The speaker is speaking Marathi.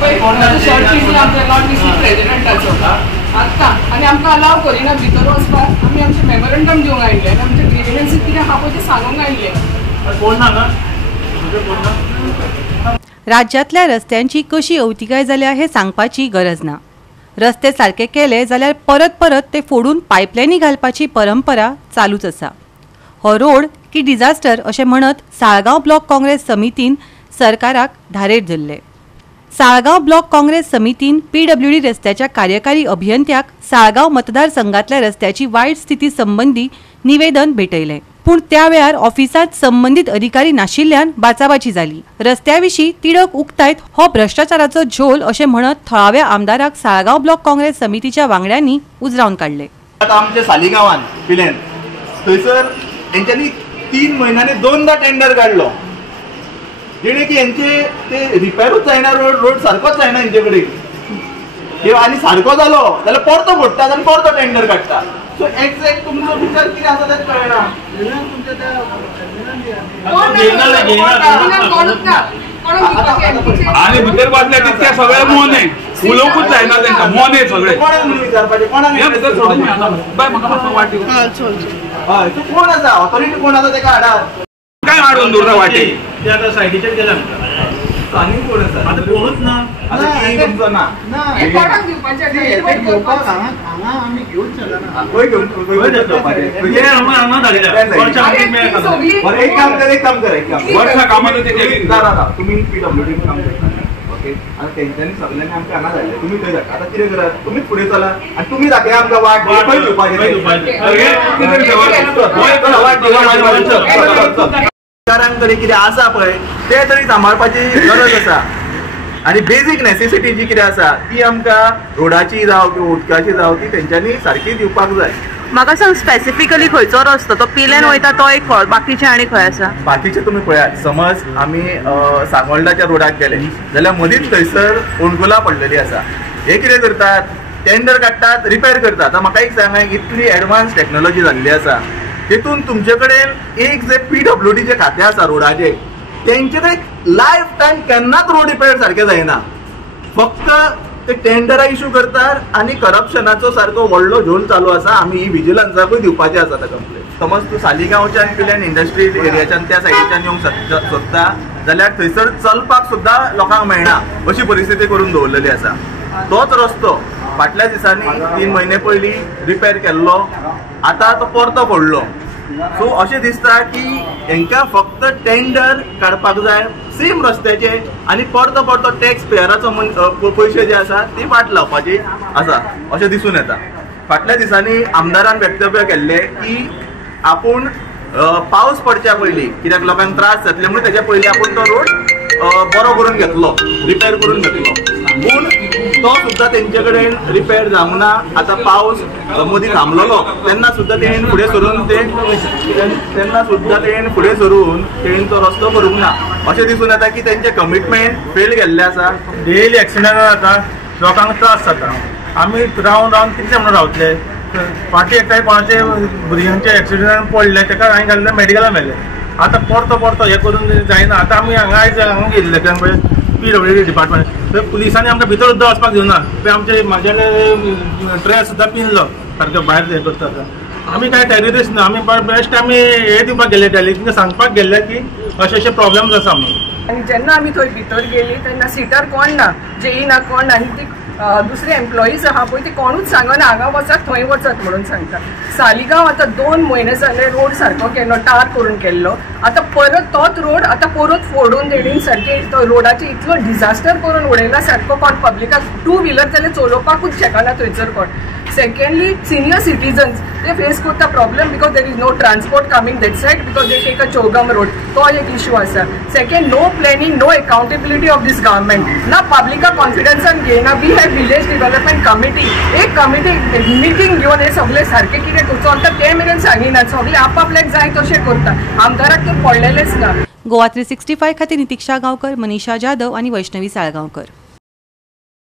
शॉर्ट फिल्म आमच्या नॉन डिस्ट्रिक्ट प्रेसिडेंटाचो आत्ता आनी आमकां अलाव करिना भितर वचपाक. आमी आमचे मेमोरंडम दिवंक आयिल्ले आनी आमच्या ग्रिव्हन्सीक कितें आहा पळय तें सांगूंक आयिल्ले. राज्यांतल्या रस्त्यांची कशी अवतिकाय जाल्या हे सांगपाची गरज ना. रस्ते सारके केले जाल्यार परत परत ते फोडून पायपलायनी घालपाची परंपरा चालूच आसा. हो रोड की डिझास्टर अशें म्हणत साळगांव ब्लॉक काँग्रेस समितीन सरकाराक धारेर धरले. साळगांव ब्लॉक काँग्रेस समितीन PWD रस्त्याच्या कार्यकारी अभियंत्याक साळगांव मतदारसंघातल्या रस्त्याची वायट स्थिती संबंधी निवेदन भेटयलें. पूण त्या वेळार ऑफिसांत संबंधित अधिकारी नाशिल्ल्यान बाचाबाची जाली. रस्त्याविशीं तिडक उक्तायत हो भ्रष्टाचाराचो झोल अशें म्हणत थळाव्या आमदाराक साळगांव ब्लॉक काँग्रेस समितीच्या वांगड्यांनी उजरावन काडले. आमच्या सालिगांवान पिलेन थंयसर तेंच्यांनी 3 म्हयन्यांनी 2दा टेंडर काडलो जेणे की हेंचे ते रिपेरूच जायना. रोड सारकोच जायना हेंचे कडेन. आनी सारको जालो जाल्यार परतो फोडटात आनी परतो टेंडर काडटा. सो एक्झॅक्ट तुमचो विचार कितें आसा तेच कळना. आणि भितर बसल्या तितक्या सगळे मोन आहे. उलोवंकूच जायना तांकां. मोन आहे सगळे. कोणाक म्हणून विचारपाचें कोणाक भितर सोडून बाय म्हाका वाटी हय तूं कोण आसा ऑथॉरिटी कोण आसा तेका हाडात. काय हाडून दवरता वाटी ते आतां सायडीचेर गेला आनी कोण आसा आतां कोणूच ना. तुमचो ना कोणाक दिवपाचें आमी घेवंक शकना. खंय घेवन एक काम कर वर्षा कामाला ते केली तुम्ही PWD काम करता ओके. आनी तेंच्यांनी सगळ्यांनी आमकां हांगा धाडले. तुमी थंय धाडटा. आतां कितें करात तुमीच फुडें चला आनी तुमी दाखया आमकां वाट खंय घेवपाचें. कडेन कितें आसा पळय ते तरी सांबाळपाची गरज आसा. आनी बेजीक नेसेसिटी जी कितें आसा ती आमकां रोडाची जावं किंवा उदकाची जावं ती तेंच्यांनी सारकी दिवपाक जाय. म्हाका सांग स्पेसिफिकली खंयचो रस्तो तो पिलेन वयता तो एक बाकीचे आनी खंय आसा? बाकीचे तुमी पळयात. समज आमी सांगोळडाच्या रोडाक गेले जाल्यार मदींच थंयसर ओणकुला पडलेली आसा. हे कितें करतात टेंडर काडटात रिपेर करतात. आतां म्हाका एक सांगा इतली एडवान्स टॅक्नोलॉजी जाल्ली आसा तेतून तुमचे कडेन एक जे PWDचे खातें आसा रोडाचे तेंचे कडेन लायफ टायम केन्नाच रोड रिपेर सारके जायना. फक्त ते टेंडरां इश्यू करतात आनी करप्शनाचो सारको व्हडलो झोल चालू आसा. आमी ही विजिलन्साकूय दिवपाचें आसा ते कंप्लेन. समज तूं सालिगांवच्यान पिल्यान इंडस्ट्रियल एरियाच्यान त्या सायडीच्यान येवंक सोदता जाल्यार थंयसर चलपाक सुद्दां लोकांक मेळना अशी परिस्थिती करून दवरलेली आसा. तोच रस्तो फाटल्या दिसांनी 3 म्हयने पयलीं रिपेर केल्लो आतां तो परतो फोडलो. सो अशें दिसता की हांकां फक्त टेंडर काडपाक जाय सेम रस्त्याचे आनी परतो परतो टॅक्स पेयराचो पयशे जे आसा ती वाट लावपाची आसा अशें दिसून येता. फाटल्या दिसांनी आमदारान वक्तव्य केल्लें की आपूण पावस पडच्या पयलीं कित्याक लोकांक त्रास जातले म्हणून तेच्या पयलीं आपूण तो रोड बरो करून घेतलो रिपेर करून घेतलो. पूण तो सुद्दां तेंचे कडेन रिपेर जावंक ना. आतां पावस मदीं थांबलोलो तेन्ना सुद्दां तेणेन फुडें सरून तेणेन तो रस्तो करूंक ना. अशें दिसून येता की तेंचे कमिटमेंट फेल केल्ले आसा. डेली एक्सिडंट जाता लोकांक त्रास जाता. आमी रावन रावन कितले म्हणून रावतले. फाटीं एकटाय कोणाचे भुरग्यांचे एक्सिडंट पडले तेका हांवें घाल्ले मेडिकलान व्हेले. आतां परतो हे करून जायना. आतां आमी हांगा गेल्ले PWD डिपार्टमेंट थंय पुलिसांनी आमकां भितर सुद्दां वचपाक दिवना. ते आमचे म्हाजे ड्रेस सुद्दां पिनलो सारकें भायर हे करता. आमी कांय टेररिस्ट ना. आमी बेस्ट आमी हे दिवपाक गेले तांकां सांगपाक गेल्ले की अशे प्रॉब्लेम्स आसा म्हणून. आनी जेन्ना आमी थंय भितर गेली तेन्ना सिटार कोण ना जेई ना कोण ना. आनी ती दुसरे एम्प्लॉईज आहा पळय ते कोणूच सांगना हांगा वचात थंय वचत म्हणून सांगता. सालिगांव आतां 2 म्हयने जाले रोड सारको केलो टार करून केल्लो. आतां परत तोच रोड आतां परत फोडून तेणीन सारके तो रोडाचे इतलो डिझास्टर करून उडयला सारको कोण पब्लिकाक 2 व्हिलर जाल्यार चलोवपाकूच शकना थंयसर कोण. सेकंडली सिनियर सिटीजन्स ते फेस करता problem because there is no transport coming that side because they take a चौगम रोड. तो एक इश्यू आसा. Second no planning no accountability of this government ना पब्लिका कॉन्फिडन्सान घेयना. We have village development committee एक कमिटी मिटींग घेवन हे सगळे सारके कितें करचो आतां ते मेरेन सांगिनात. सगळे आपल्याक जाय तशें करता. आमदाराक तर पडलेलेच ना. गोवा 365 खातीर नितीक्षा गांवकर, मनीषा जाधव आनी वैष्णवी साळगांवकर.